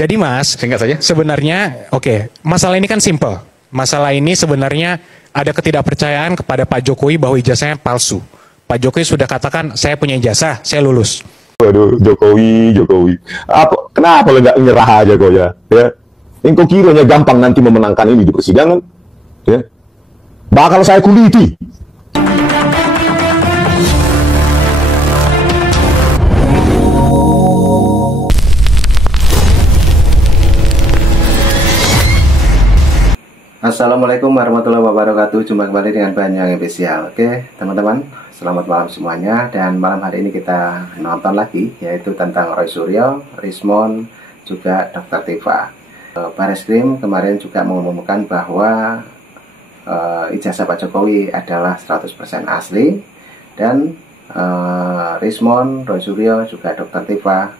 Jadi Mas, Singkat saja. sebenarnya masalah ini kan simple. Masalah ini sebenarnya ada ketidakpercayaan kepada Pak Jokowi bahwa ijazahnya palsu. Pak Jokowi sudah katakan saya punya ijazah, saya lulus. Waduh, Jokowi. Kenapa lo nggak nyerah aja kau ya? Engkau kiranya gampang nanti memenangkan ini di persidangan? Ya, bakal saya kuliti. Assalamualaikum warahmatullahi wabarakatuh. Jumpa kembali dengan Banyang Spesial. Oke teman-teman, selamat malam semuanya. Dan malam hari ini kita nonton lagi, yaitu tentang Roy Suryo, Rismond, juga Dr. Tifa. Bareskrim kemarin juga mengumumkan bahwa ijazah Pak Jokowi adalah 100% asli. Dan Rismond, Roy Suryo, juga Dr. Tifa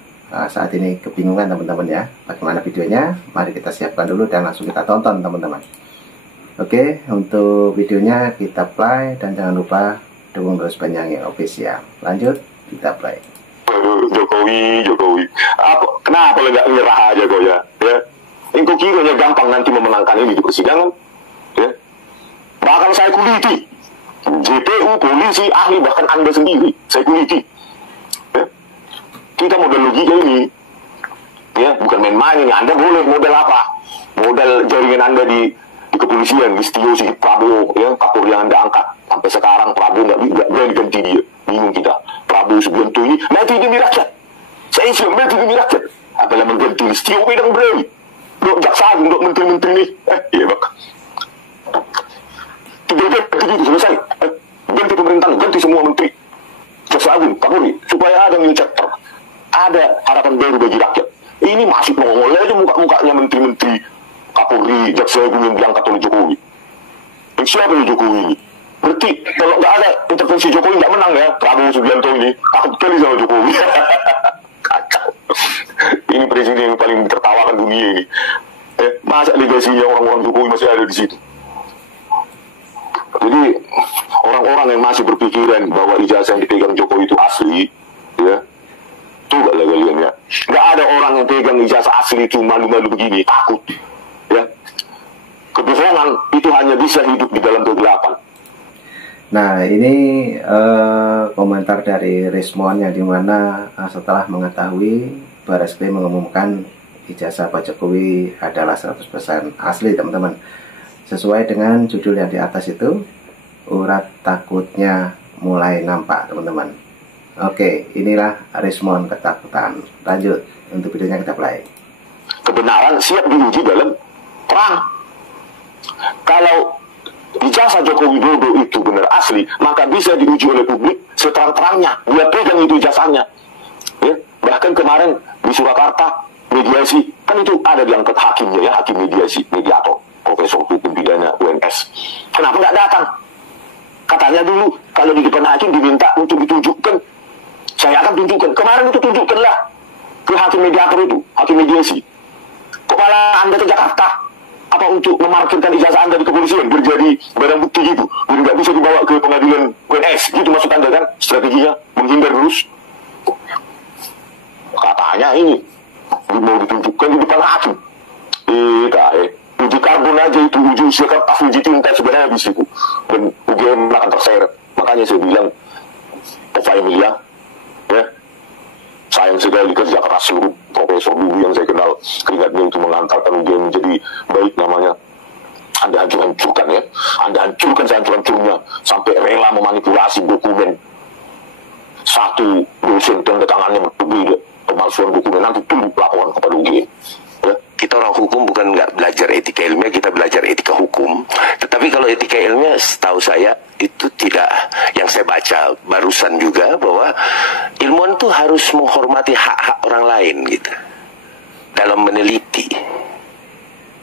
saat ini kebingungan teman-teman ya. Bagaimana videonya? Mari kita siapkan dulu dan langsung kita tonton teman-teman. Oke, untuk videonya kita play dan jangan lupa dukung terus Banyang Official. Lanjut, kita play. Jokowi. Kenapa lo nggak nyerah aja kau ya? Engkau kiranya gampang nanti memenangkan ini di persidangan? Ya, bakal saya kuliti. JPU, polisi, ahli, bahkan Anda sendiri, saya kuliti. Ya, kita model logika ini, ya bukan main-main ini. Anda boleh model apa? Model jaringan Anda di kepolisian, di Setio Sigit Prabowo, ya, Kapolri yang Anda angkat. Sampai sekarang Prabowo nggak berani ganti dia. Bingung kita. Prabowo Subianto ini nanti demi rakyat. Saya siap nanti demi rakyat. Apalagi mengganti Setio Bidang berani. Dok jaksa agung, dok menteri-menteri ini. Iya bak. Ganti selesai. Ganti pemerintahan, ganti semua menteri. Jaksa agung, Kapolri, supaya ada new chapter. Ada harapan baru bagi rakyat. Ini masih nongol aja muka-mukanya menteri-menteri Kapolri, jaksa agung yang diangkat oleh Jokowi. Siapa yang Jokowi ini? Berarti kalau nggak ada intervensi Jokowi nggak menang ya Prabowo Subianto ini. Takut sekali sama Jokowi. Kacau. Ini presiden yang paling tertawakan dunia ini. Masa legasinya orang-orang Jokowi masih ada di situ. Jadi orang-orang yang masih berpikiran bahwa ijazah yang dipegang Jokowi itu asli, ya, coba lah kalian ya. Nggak ada orang yang pegang ijazah asli itu malu-malu begini, takut. Ya, kebohongan itu hanya bisa hidup di dalam kegelapan. Nah ini komentar dari Rismond yang dimana setelah mengetahui Bareskrim mengumumkan ijazah Pak Jokowi adalah 100% asli teman-teman. Sesuai dengan judul yang di atas itu, urat takutnya mulai nampak teman-teman. Oke, inilah Rismond ketakutan. Lanjut, untuk videonya kita play. Kebenaran siap diuji dalam perang. Kalau ijazah Joko Widodo itu benar asli, maka bisa diuji oleh publik seterang-terangnya. Dia pegang itu ijazahnya. Ya, bahkan kemarin di Surakarta mediasi kan itu ada diangkat hakimnya ya, hakim mediasi, mediator, profesor hukum pidana UNS. Kenapa nggak datang? Katanya dulu kalau di depan hakim diminta untuk ditunjukkan, saya akan tunjukkan. Kemarin itu tunjukkanlah ke hakim mediator itu, hakim mediasi. Kepala Anda ke Jakarta, apa untuk memarkirkan ijazah Anda di kepolisian berjadi barang bukti gitu, dan nggak bisa dibawa ke pengadilan UNS, gitu maksud Anda kan? Strateginya menghindar terus. Katanya ini mau ditunjukkan di depan hakim. Uji karbon aja itu, uji usia kertas, uji tinta sebenarnya habis itu, dan UGM akan terseret. Makanya saya bilang, Eva Emilia, ya, sayang sekali kerja keras seluruh profesor dulu yang saya kenal, keringatnya itu mengantarkan UGM menjadi baik namanya. Anda hancur-hancurkan ya, Anda hancurkan sehancur-hancurnya, sampai rela memanipulasi dokumen. Satu dosen tanda tangannya berbeda, pemalsuan dokumen, nanti tunduk laporan kepada UGM. Ya. Kita orang hukum bukan nggak belajar etika ilmiah, kita belajar etika hukum. Tetapi kalau etika ilmiah, setahu saya itu tidak, yang saya baca barusan juga bahwa ilmuwan itu harus menghormati hak-hak orang lain gitu dalam meneliti.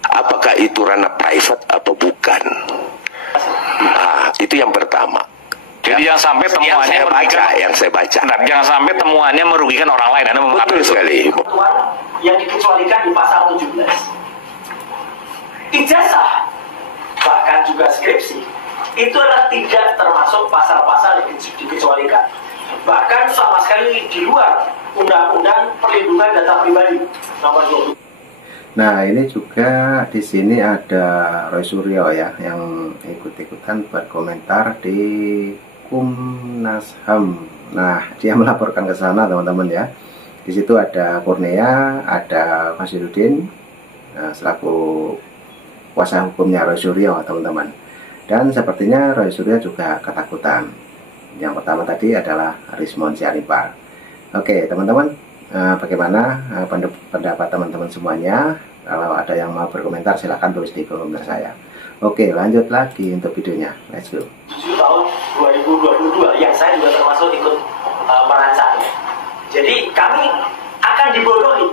Apakah itu ranah private atau bukan? Nah, itu yang pertama. Jadi jangan sampai temuannya yang saya baca. Nah, jangan sampai temuannya merugikan orang lain. Anda Betul sekali. Yang dikecualikan di pasal 17. Ijazah, bahkan juga skripsi, itu adalah tidak termasuk pasal-pasal yang dikecualikan. Bahkan sama sekali di luar Undang-Undang Perlindungan Data Pribadi nomor 20. Nah, ini juga di sini ada Roy Suryo ya yang ikut-ikutan berkomentar di Komnas HAM. Nah, dia melaporkan ke sana teman-teman ya. Di situ ada Kurnia, ada Fasiruddin selaku kuasa hukumnya Roy Suryo teman-teman. Dan sepertinya Roy Suryo juga ketakutan. Yang pertama tadi adalah Rismon Syarifah. Oke teman-teman, bagaimana pendapat teman-teman semuanya? Kalau ada yang mau berkomentar silahkan tulis di komentar saya. Oke, lanjut lagi untuk videonya. Let's go. 7 tahun 2022 yang saya juga termasuk ikut merancangnya. Jadi kami akan dibodohi.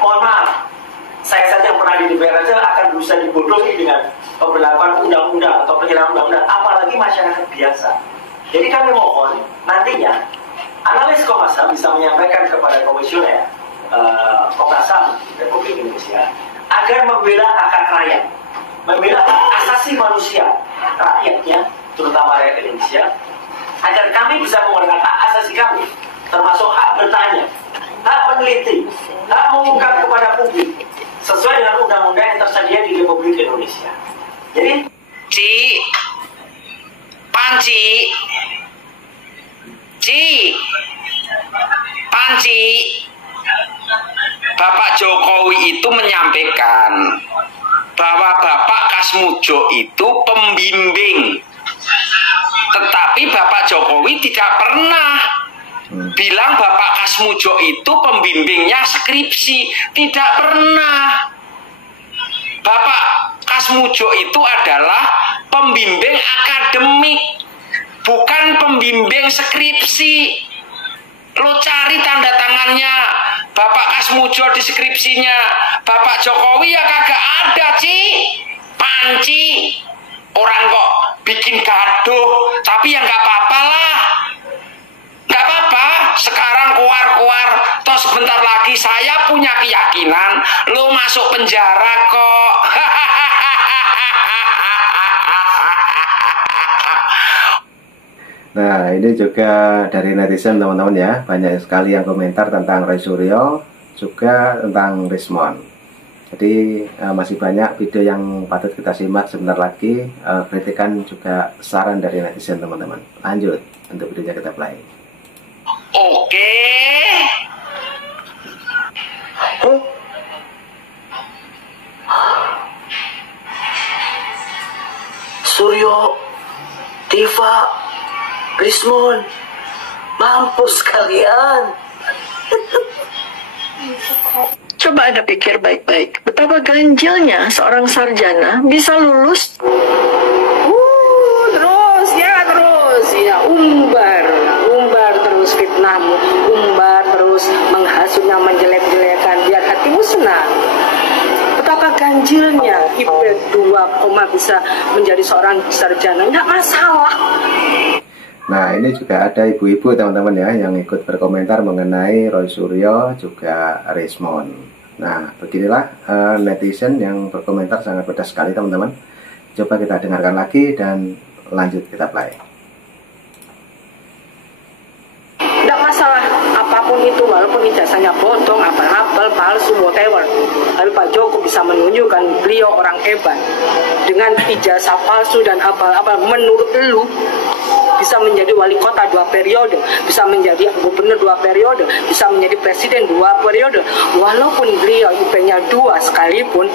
Mohon maaf, saya saja yang pernah di DPR saja akan berusaha dibodohi dengan pemberlakuan undang-undang atau penyelenggaraan undang-undang, apalagi masyarakat biasa. Jadi kami mohon nantinya analis Komnas HAM bisa menyampaikan kepada komisioner Komnas HAM Republik Indonesia agar membela hak rakyat, membela hak asasi manusia rakyatnya, terutama rakyat Indonesia, agar kami bisa menggunakan hak asasi kami, termasuk hak bertanya, hak meneliti, hak mengungkap kepada publik sesuai dengan undang-undang yang tersedia di Republik Indonesia. Jadi, Panci, Bapak Jokowi itu menyampaikan bahwa Bapak Kasmujo itu pembimbing, tetapi Bapak Jokowi tidak pernah bilang Bapak Kasmujo itu pembimbingnya skripsi, tidak pernah. Bapak Kasmujo itu adalah pembimbing akademik, bukan pembimbing skripsi. Lo cari tanda tangannya Bapak Kasmujo di skripsinya Bapak Jokowi ya kagak ada, Panci. Orang kok bikin gaduh, tapi ya nggak apa-apa lah. Nggak apa-apa, sekarang keluar-keluar. Toh sebentar lagi saya punya keyakinan lo masuk penjara kok. Nah, ini juga dari netizen teman-teman ya. Banyak sekali yang komentar tentang Roy Suryo, juga tentang Rismon. Jadi masih banyak video yang patut kita simak sebentar lagi. Kritikan juga saran dari netizen teman-teman. Lanjut untuk videonya kita play. Oke. Suryo, Tifa, Rismon, mampus kalian. Coba Anda pikir baik-baik, betapa ganjilnya seorang sarjana bisa lulus terus ya umbar terus fitnahmu, umbar terus menghasutnya, menjelek-jelekan biar hatimu senang. Betapa ganjilnya IP 2, bisa menjadi seorang sarjana, nggak masalah. Nah, ini juga ada ibu-ibu teman-teman ya yang ikut berkomentar mengenai Roy Suryo juga Rismon. Nah, beginilah netizen yang berkomentar sangat pedas sekali teman-teman. Coba kita dengarkan lagi dan lanjut kita play. Tidak masalah apapun itu, walaupun ijazahnya bodong, abal-abal, palsu, whatever. Tapi Pak Joko bisa menunjukkan beliau orang hebat dengan ijazah palsu dan abal-abal. Menurut lu bisa menjadi wali kota 2 periode, bisa menjadi gubernur 2 periode, bisa menjadi presiden 2 periode. Walaupun beliau IP-nya 2 sekalipun,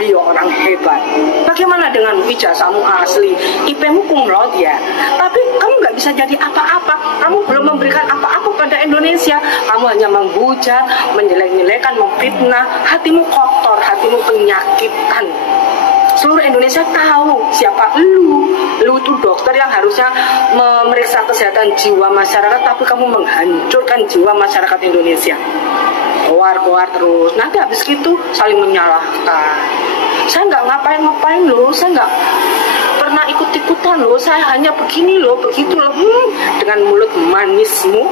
beliau orang hebat. Bagaimana dengan ijazahmu asli? IP-mu cum laude ya, tapi kamu nggak bisa jadi apa-apa. Kamu belum memberikan apa-apa pada Indonesia. Kamu hanya menghujat, menjelek-jelekan, memfitnah. Hatimu kotor, hatimu penyakitan. Seluruh Indonesia tahu siapa lu. Lu itu dokter yang harusnya memeriksa kesehatan jiwa masyarakat, tapi kamu menghancurkan jiwa masyarakat Indonesia. Keluar terus. Nanti habis itu saling menyalahkan. Saya nggak ngapain loh, saya nggak pernah ikut-ikutan loh, saya hanya begini loh, begitu loh. Dengan mulut manismu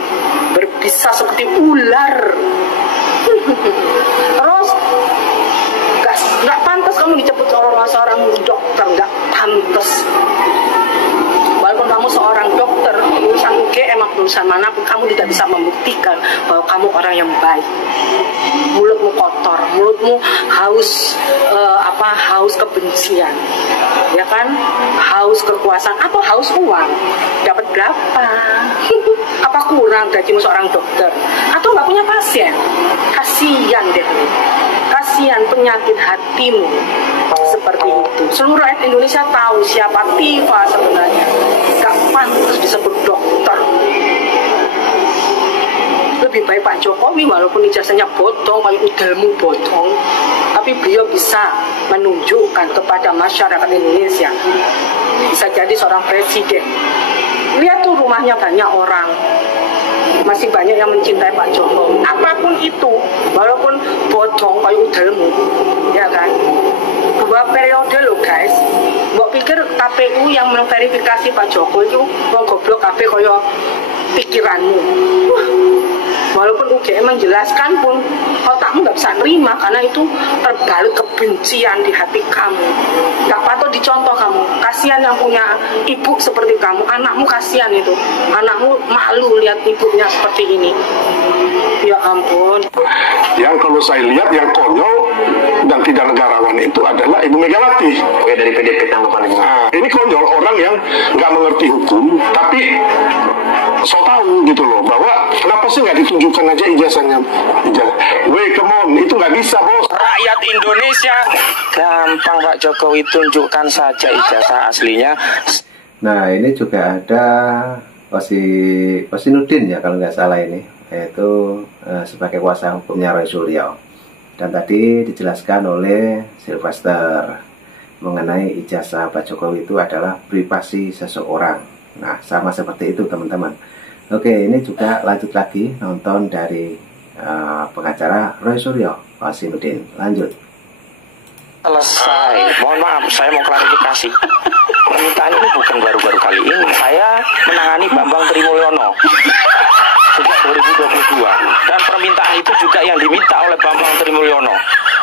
berbisa seperti ular. Terus nggak pantas kamu disebut seorang dokter, nggak pantas. Walaupun kamu seorang dokter, lulusan UGM, lulusan manapun, kamu tidak bisa membuktikan bahwa kamu orang yang baik. Mulutmu kotor, perutmu haus haus kebencian, ya kan, haus kekuasaan, apa haus uang, dapat berapa? Apa kurang gajimu seorang dokter? Atau nggak punya pasien? Kasihan deh, kasihan penyakit hatimu seperti itu. Seluruh rakyat Indonesia tahu siapa Tifa sebenarnya. Gak pantas disebut dokter. Lebih baik Pak Jokowi walaupun ijazahnya bodong, ilmu bodong, tapi beliau bisa menunjukkan kepada masyarakat Indonesia bisa jadi seorang presiden. Lihat tuh rumahnya banyak orang, masih banyak yang mencintai Pak Jokowi. Apapun itu, walaupun bodong kayak ilmu, ya kan? 2 periode loh guys. Mbok pikir KPU yang memverifikasi Pak Jokowi itu wong goblok kabeh kaya pikiranmu. Walaupun UGM menjelaskan pun otakmu nggak bisa nerima karena itu terbalut kebencian di hati kamu. Nggak patut dicontoh kamu. Kasihan yang punya ibu seperti kamu. Anakmu kasihan itu. Anakmu malu lihat ibunya seperti ini. Ya ampun. Yang kalau saya lihat yang konyol dan tidak negarawan itu adalah Ibu Megawati. Oke, dari PDP tanggapan ini. Nah, ini konyol orang yang nggak mengerti hukum, tapi so tahu gitu loh bahwa kenapa sih nggak ditunjukkan aja ijazahnya. Weh, come on, itu nggak bisa bos. Rakyat Indonesia gampang Pak Jokowi, tunjukkan saja ijazah aslinya. Nah, ini juga ada Wasinudin ya kalau nggak salah ini, yaitu sebagai kuasa hukumnya Roy Suryo. Dan tadi dijelaskan oleh Sylvester mengenai ijazah Pak Jokowi itu adalah privasi seseorang. Nah, sama seperti itu teman-teman. Oke, ini juga lanjut lagi nonton dari pengacara Roy Suryo, Wasinudin. Lanjut. Selesai. Mohon maaf, saya mau klarifikasi. Permintaan ini bukan baru-baru kali ini. Saya menangani Bambang Trimulyono sejak 2022. Dan permintaan itu juga yang diminta oleh Bambang Trimulyono.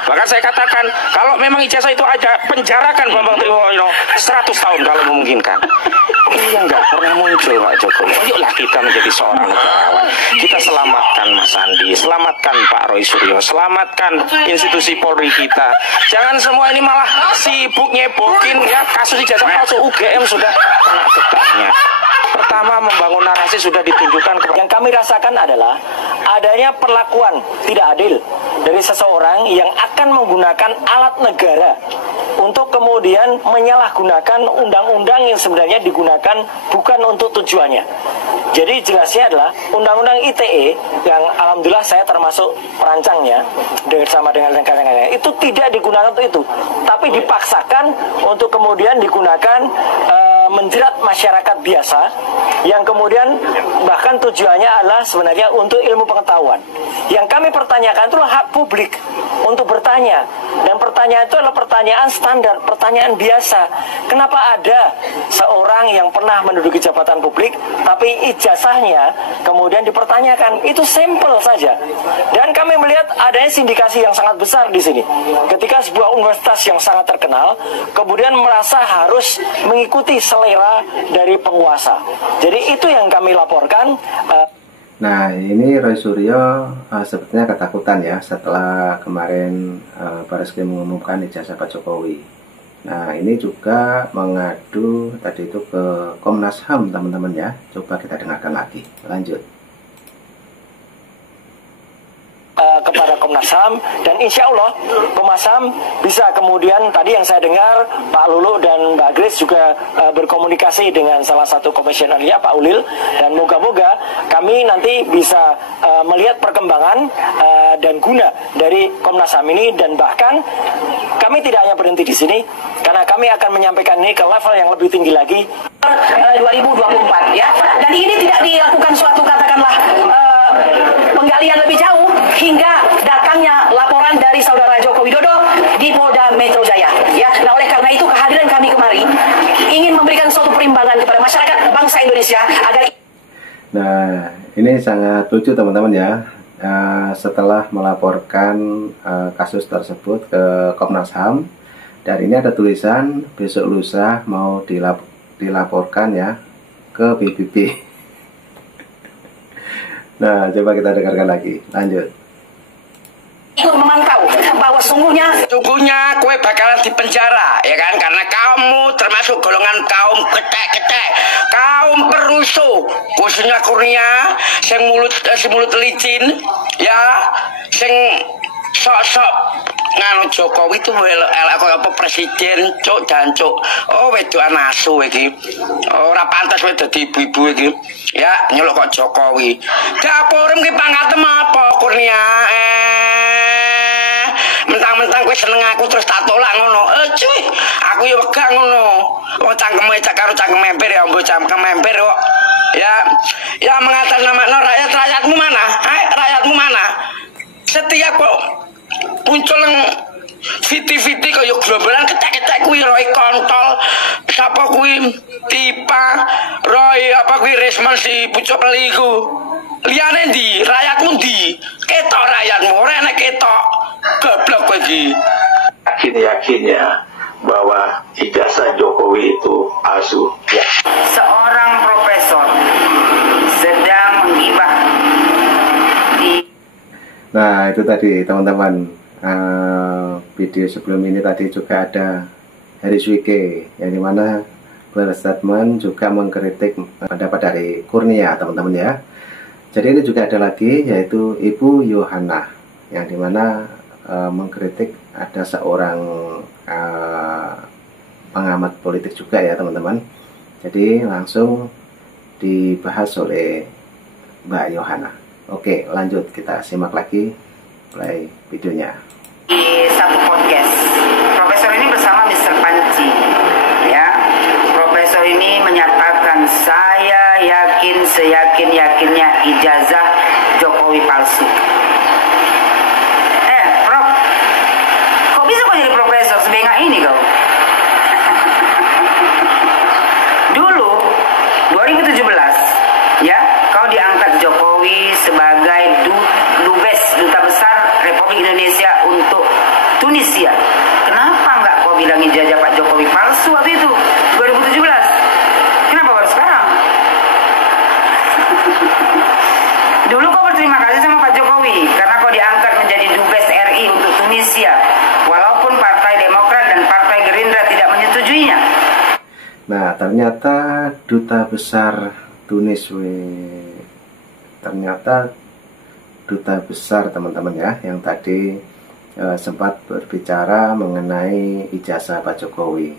Bahkan saya katakan, kalau memang ijazah itu ada, penjarakan Bambang Trimulyono 100 tahun kalau memungkinkan. Ini yang nggak pernah muncul Pak Jokowi. Ayolah kita menjadi seorang negarawan. Kita selamatkan Mas Andi, selamatkan Pak Roy Suryo, selamatkan institusi Polri kita. Jangan semua ini malah sibuk nyebokin ya, kasus ijazah palsu UGM sudah kena getahnya. Pertama, membangun narasi sudah ditunjukkan. Yang kami rasakan adalah adanya perlakuan tidak adil dari seseorang yang akan menggunakan alat negara untuk kemudian menyalahgunakan undang-undang yang sebenarnya digunakan bukan untuk tujuannya. Jadi jelasnya adalah undang-undang ITE yang alhamdulillah saya termasuk perancangnya bersama dengan rekan-rekannya, itu tidak digunakan untuk itu, tapi dipaksakan untuk kemudian digunakan menjerat masyarakat biasa yang kemudian bahkan tujuannya adalah sebenarnya untuk ilmu pengetahuan. Yang kami pertanyakan itu adalah hak publik untuk bertanya, dan pertanyaan itu adalah pertanyaan standar, pertanyaan biasa. Kenapa ada seorang yang pernah menduduki jabatan publik tapi ijazahnya kemudian dipertanyakan? Itu sampel saja. Dan kami melihat adanya sindikasi yang sangat besar di sini. Ketika sebuah universitas yang sangat terkenal kemudian merasa harus mengikuti selera dari penguasa. Jadi itu yang kami laporkan. Nah, ini Roy Suryo sepertinya ketakutan ya setelah kemarin Baris Krim mengumumkan ijazah Pak Jokowi. Nah, ini juga mengadu tadi itu ke Komnas HAM teman-teman ya. Coba kita dengarkan lagi. Lanjut. Kepada Komnas HAM, dan insya Allah Komnas HAM bisa kemudian, tadi yang saya dengar Pak Lulu dan Mbak Grace juga berkomunikasi dengan salah satu komisionernya Pak Ulil, dan moga-moga kami nanti bisa melihat perkembangan dan guna dari Komnas HAM ini, dan bahkan kami tidak hanya berhenti di sini karena kami akan menyampaikan ini ke level yang lebih tinggi lagi 2024 ya, dan ini tidak dilakukan suatu katakanlah penggalian lebih jauh hingga datangnya laporan dari saudara Joko Widodo di Polda Metro Jaya ya. Nah, oleh karena itu kehadiran kami kemari ingin memberikan suatu perimbangan kepada masyarakat bangsa Indonesia agar. Nah, ini sangat lucu teman-teman ya. Setelah melaporkan kasus tersebut ke Komnas HAM, dan ini ada tulisan besok lusa mau dilaporkan ya ke PBB. Nah, coba kita dengarkan lagi. Lanjut. Ikut memantau bahwa sungguhnya kue bakalan dipenjara, ya kan? Karena kamu termasuk golongan kaum ketek-ketek, kaum perusuh, khususnya Kurnia, sing mulut licin, ya, sing sok-sok nganu Jokowi itu elak apa presiden cuk dan cuk. Oh wedokan asu iki. Ora pantas wis dadi ibu-ibu iki. Ya nyeluk kok Jokowi. Dapurem ki pangkatem apa Kurnia? Mentang-mentang kowe seneng aku terus tak tolak ngono. Cuy, aku ya wegah ngono. Wong cangkeme cak karo cangkem ember ya mbok cangkem ember kok. Ya mengatasnamakan rakyatmu mana? Rakyatmu mana? Setiap kok muncul yang fiti-fiti kaya glombalan ketek-ketek kuwi Roy kontol sapa kuwi Tipa Roy apa kuwi Resman si pucuk peliku liyane ndi rakyatmu ndi ketok rakyatmu ora enek ketok goblok kowe iki yakin ya bahwa ijazah Jokowi itu palsu ya. Seorang profesor sedang menggibah di. Nah itu tadi teman-teman, video sebelum ini tadi juga ada Haris Wike yang dimana berstatement juga mengkritik pendapat dari Kurnia teman-teman ya. Jadi ini juga ada lagi yaitu Ibu Yohana yang dimana mengkritik ada seorang pengamat politik juga ya teman-teman. Jadi langsung dibahas oleh Mbak Yohana. Oke, lanjut kita simak lagi play videonya. Di satu podcast, profesor ini bersama Mr. Panci, ya. Profesor ini menyatakan saya yakin seyakin-yakinnya ijazah Jokowi palsu. Prof, kok bisa kau jadi profesor sebengak ini kau? Dulu 2017, ya, kau diangkat Jokowi sebagai Dubes, Duta Besar Republik Indonesia untuk Tunisia. Kenapa nggak kau bilang ijazah Pak Jokowi palsu waktu itu 2017? Kenapa baru sekarang? Dulu kau berterima kasih sama Pak Jokowi karena kau diangkat menjadi Dubes RI untuk Tunisia, walaupun Partai Demokrat dan Partai Gerindra tidak menyetujuinya. Nah ternyata Duta Besar Tunis ternyata Duta Besar teman-teman ya yang tadi sempat berbicara mengenai ijazah Pak Jokowi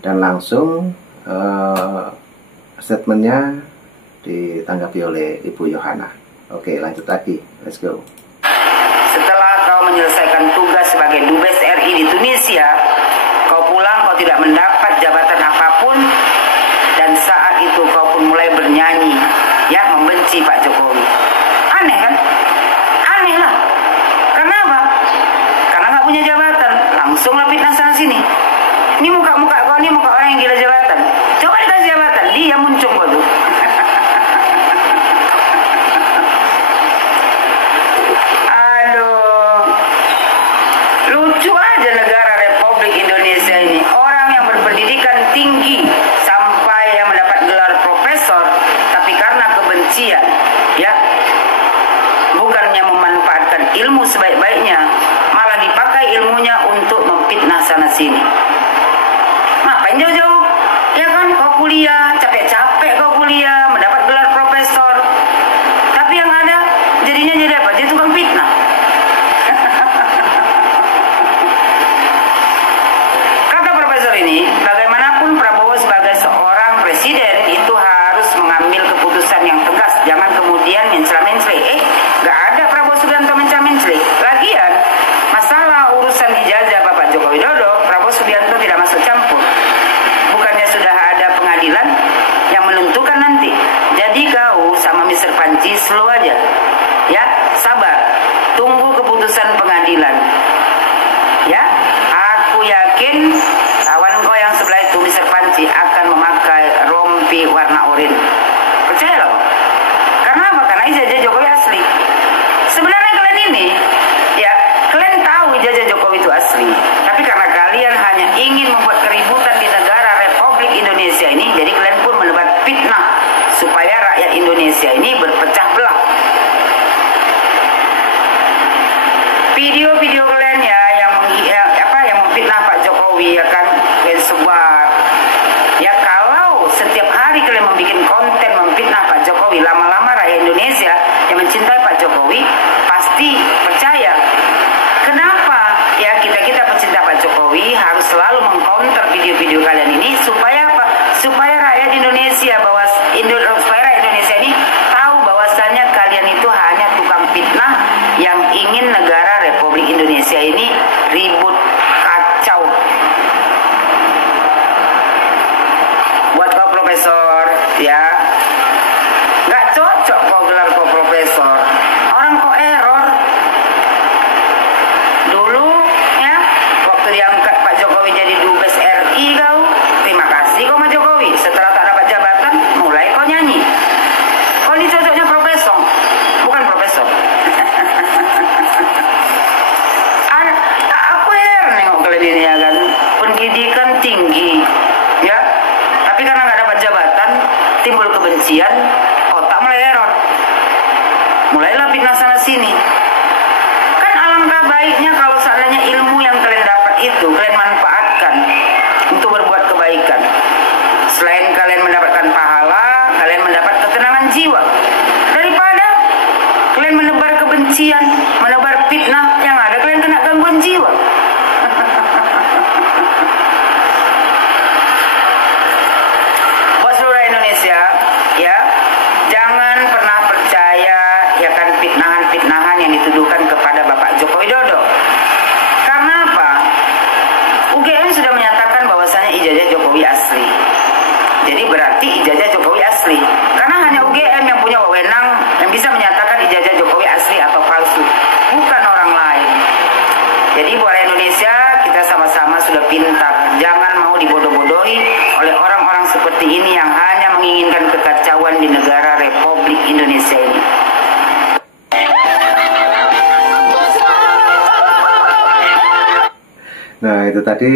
dan langsung statementnya ditanggapi oleh Ibu Yohana. Oke lanjut lagi, let's go. Setelah kau menyelesaikan tugas sebagai Dubes RI di Tunisia, kau pulang, kau tidak mendapat jabatan apapun, dan saat itu kau pun mulai bernyanyi, ya, membenci Pak Jokowi. Aneh kan? Aneh lah. Karena apa? Karena nggak punya jabatan. Langsung lah fitnah sana sini. Ini muka-muka kau, ini muka orang yang gila jabatan. Coba dikasih jabatan, dia muncul kau tuh. Lucu aja negara Republik Indonesia ini. Orang yang berpendidikan tinggi sampai yang mendapat gelar profesor, tapi karena kebencian, ya, bukannya memanfaatkan ilmu sebaik-baiknya, malah dipakai ilmunya untuk memfitnah sana sini. Ngapain jauh-jauh? Ya kan, kau kuliah, capek-capek kau kuliah, mendapat gelar profesor, tapi yang ada jadinya jadi apa? Jadi tukang fitnah. Ini, bagaimanapun Prabowo sebagai seorang presiden itu harus mengambil keputusan yang tegas, jangan kemudian mencela-mencela. Gak ada Prabowo Subianto mencela-mencela. Lagian masalah urusan ijazah Bapak Joko Widodo, Prabowo Subianto tidak masuk campur. Bukannya sudah ada pengadilan yang menentukan nanti. waktu diangkat Pak Jokowi jadi Dubes RI kau, terima kasih kau sama Jokowi. Setelah tak dapat jabatan, mulai kau nyanyi. Kau ini cocoknya profesor, bukan profesor. Aku heran nengok kalian ini ya kan, pendidikan tinggi, ya, tapi karena nggak dapat jabatan, timbul kebencian, otak mulai error, mulailah fitnah sana sini. Kan alangkah baiknya kalau seandainya ilmu yang kalian dapat itu kalian manfaatkan untuk berbuat kebaikan. Selain kalian mendapatkan pahala, kalian mendapat ketenangan jiwa. Daripada kalian menebar kebencian, menebar fitnah, yang ada kalian kena gangguan jiwa. Buat seluruh Indonesia, ya, jangan pernah percaya ya kan fitnahan-fitnahan yang dituduhkan kepada Bapak Joko Widodo. Karena apa? UGM sudah menyatakan bahwasanya ijazah Jokowi asli. Jadi berarti ijazah Jokowi asli. Karena hanya UGM yang punya wewenang yang bisa menyatakan ijazah Jokowi asli atau palsu, bukan orang lain. Jadi buat Indonesia, kita sama-sama sudah pintar. Jangan mau dibodoh-bodohi oleh orang-orang seperti ini yang hanya menginginkan kekacauan di negara Republik Indonesia ini. Nah, itu tadi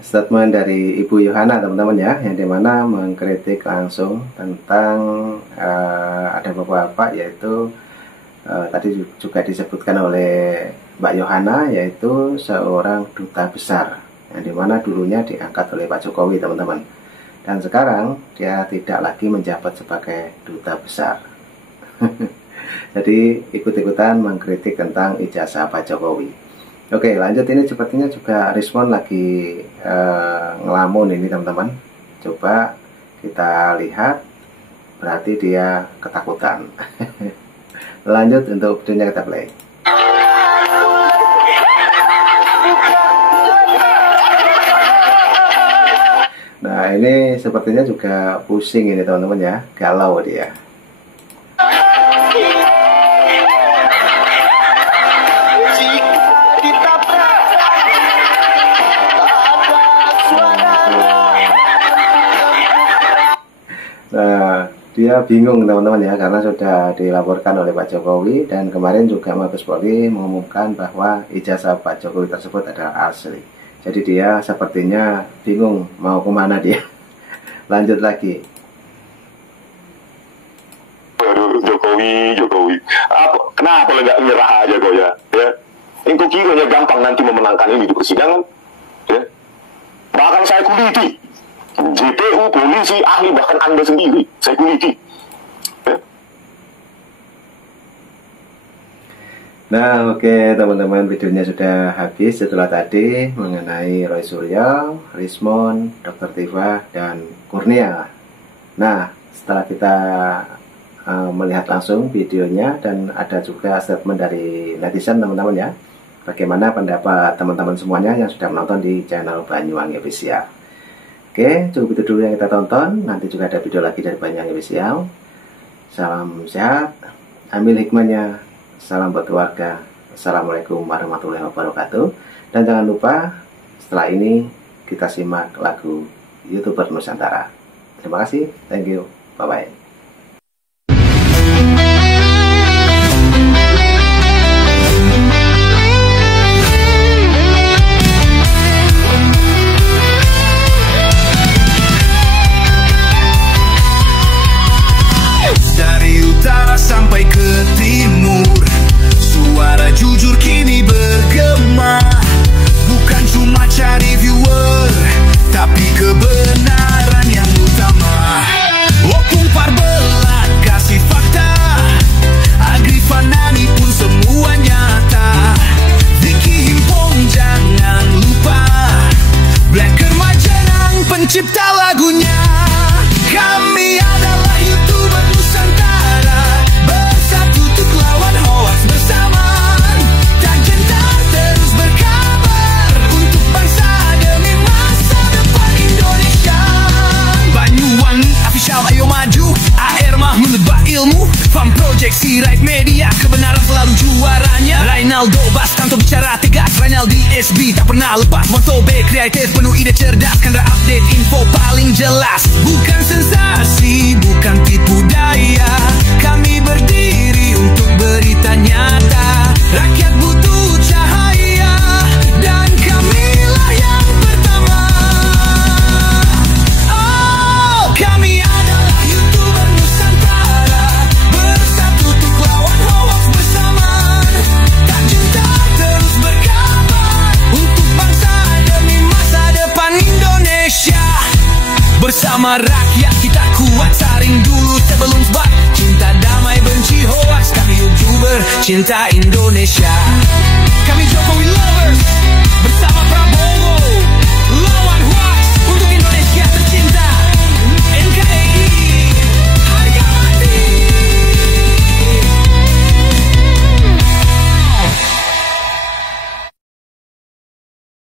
statement dari Ibu Yohana, teman-teman ya, yang dimana mengkritik langsung tentang ada beberapa, yaitu tadi juga disebutkan oleh Mbak Yohana, yaitu seorang duta besar, yang dimana dulunya diangkat oleh Pak Jokowi, teman-teman, dan sekarang dia tidak lagi menjabat sebagai duta besar. Jadi ikut-ikutan mengkritik tentang ijazah Pak Jokowi. Oke, lanjut. Ini sepertinya juga Rismon lagi ngelamun ini, teman-teman. Coba kita lihat, berarti dia ketakutan. Lanjut, untuk videonya kita play. Nah, ini sepertinya juga pusing ini, teman-teman ya, galau dia. Nah, dia bingung, teman-teman ya, karena sudah dilaporkan oleh Pak Jokowi, dan kemarin juga Mabes Polri mengumumkan bahwa ijazah Pak Jokowi tersebut adalah asli. Jadi dia sepertinya bingung mau kemana dia. Lanjut lagi. Aduh, Jokowi. Kenapa lo nggak nyerah aja kau ya? Engkau kira gampang nanti memenangkan ini di persidangan? Ya? Bahkan saya kuliti. JPU, polisi, ahli, bahkan Anda sendiri, saya kuliti. Ya? Nah, oke, teman-teman, videonya sudah habis setelah tadi mengenai Roy Suryo, Rismon, Dr. Tifa, dan Kurnia. Nah, setelah kita melihat langsung videonya, dan ada juga statement dari netizen, teman-teman ya, bagaimana pendapat teman-teman semuanya yang sudah menonton di channel Banyuwangi Official. Oke, cukup itu dulu yang kita tonton. Nanti juga ada video lagi dari Banyuwangi Official. Salam sehat, ambil hikmahnya. Salam buat keluarga. Assalamualaikum warahmatullahi wabarakatuh. Dan jangan lupa, setelah ini kita simak lagu YouTuber Nusantara. Terima kasih, thank you, bye-bye. Sampai ke timur, suara jujur kini bergema. Bukan cuma cari viewer, tapi kebenaran yang utama. Opung Parbelat kasih fakta, Agrifanani pun semua nyata. Vicky Himpong jangan lupa, Blacker Majenang pencipta lagunya. Kami adalah YouTuber Nusantara, bersatu untuk lawan hoax bersamaan, dan gentar terus berkabar untuk bangsa demi masa depan Indonesia. Banyuwangi Official, ayo maju. AR mah menebak ilmu, Farm Project, Sirait Media, kebenaran selalu juaranya. Rinaldo Bastanto bicara tegas, Rinaldi SB tak pernah lepas moto B kreatif penuh ide cerdas, kan update info paling jelas. Bukan sensasi, bukan tipu daya, kami berdiri untuk berita nyata. Rakyat butuh cahaya dan kamilah yang pertama. Oh, kami adalah YouTuber Nusantara, bersatu untuk lawan hoax bersamaan. Tak cinta terus berkabar untuk bangsa demi masa depan Indonesia. Bersama rakyat kita kuat, saring dulu sebelum sebar. Cinta damai benci hoax, kami YouTuber cinta Indonesia. Kami Jokowi lovers.